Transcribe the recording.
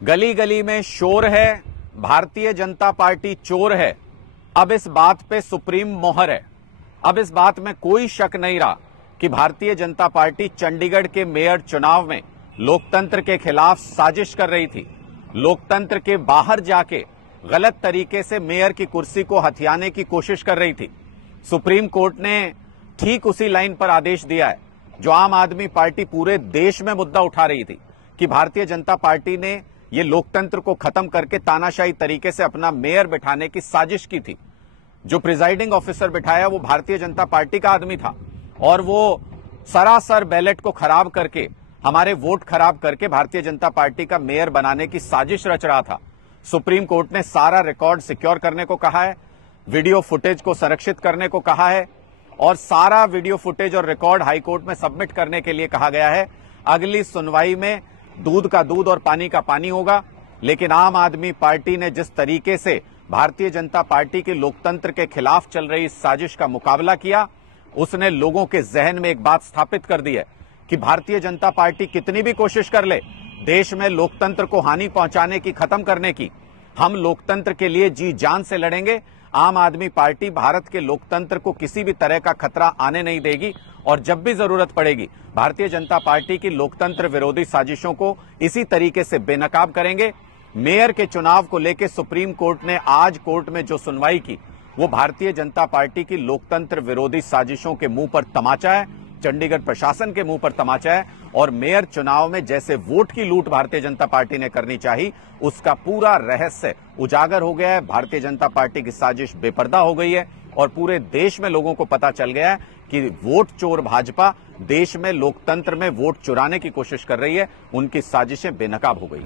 गली गली में शोर है, भारतीय जनता पार्टी चोर है। अब इस बात पे सुप्रीम मोहर है। अब इस बात में कोई शक नहीं रहा कि भारतीय जनता पार्टी चंडीगढ़ के मेयर चुनाव में लोकतंत्र के खिलाफ साजिश कर रही थी। लोकतंत्र के बाहर जाके गलत तरीके से मेयर की कुर्सी को हथियाने की कोशिश कर रही थी। सुप्रीम कोर्ट ने ठीक उसी लाइन पर आदेश दिया है जो आम आदमी पार्टी पूरे देश में मुद्दा उठा रही थी कि भारतीय जनता पार्टी ने ये लोकतंत्र को खत्म करके तानाशाही तरीके से अपना मेयर बिठाने की साजिश की थी। जो प्रिजाइडिंग ऑफिसर बिठाया वो भारतीय जनता पार्टी का आदमी था और वो सरासर बैलेट को खराब करके, हमारे वोट खराब करके भारतीय जनता पार्टी का मेयर बनाने की साजिश रच रहा था। सुप्रीम कोर्ट ने सारा रिकॉर्ड सिक्योर करने को कहा है, वीडियो फुटेज को संरक्षित करने को कहा है और सारा वीडियो फुटेज और रिकॉर्ड हाईकोर्ट में सबमिट करने के लिए कहा गया है। अगली सुनवाई में दूध का दूध और पानी का पानी होगा। लेकिन आम आदमी पार्टी ने जिस तरीके से भारतीय जनता पार्टी के लोकतंत्र के खिलाफ चल रही इस साजिश का मुकाबला किया, उसने लोगों के जहन में एक बात स्थापित कर दी है कि भारतीय जनता पार्टी कितनी भी कोशिश कर ले देश में लोकतंत्र को हानि पहुंचाने की, खत्म करने की, हम लोकतंत्र के लिए जी जान से लड़ेंगे। आम आदमी पार्टी भारत के लोकतंत्र को किसी भी तरह का खतरा आने नहीं देगी और जब भी जरूरत पड़ेगी भारतीय जनता पार्टी की लोकतंत्र विरोधी साजिशों को इसी तरीके से बेनकाब करेंगे। मेयर के चुनाव को लेकर सुप्रीम कोर्ट ने आज कोर्ट में जो सुनवाई की वो भारतीय जनता पार्टी की लोकतंत्र विरोधी साजिशों के मुंह पर तमाचा है, चंडीगढ़ प्रशासन के मुंह पर तमाचा है और मेयर चुनाव में जैसे वोट की लूट भारतीय जनता पार्टी ने करनी चाहिए उसका पूरा रहस्य उजागर हो गया है। भारतीय जनता पार्टी की साजिश बेपर्दा हो गई है और पूरे देश में लोगों को पता चल गया है कि वोट चोर भाजपा देश में लोकतंत्र में वोट चुराने की कोशिश कर रही है। उनकी साजिशें बेनकाब हो गई।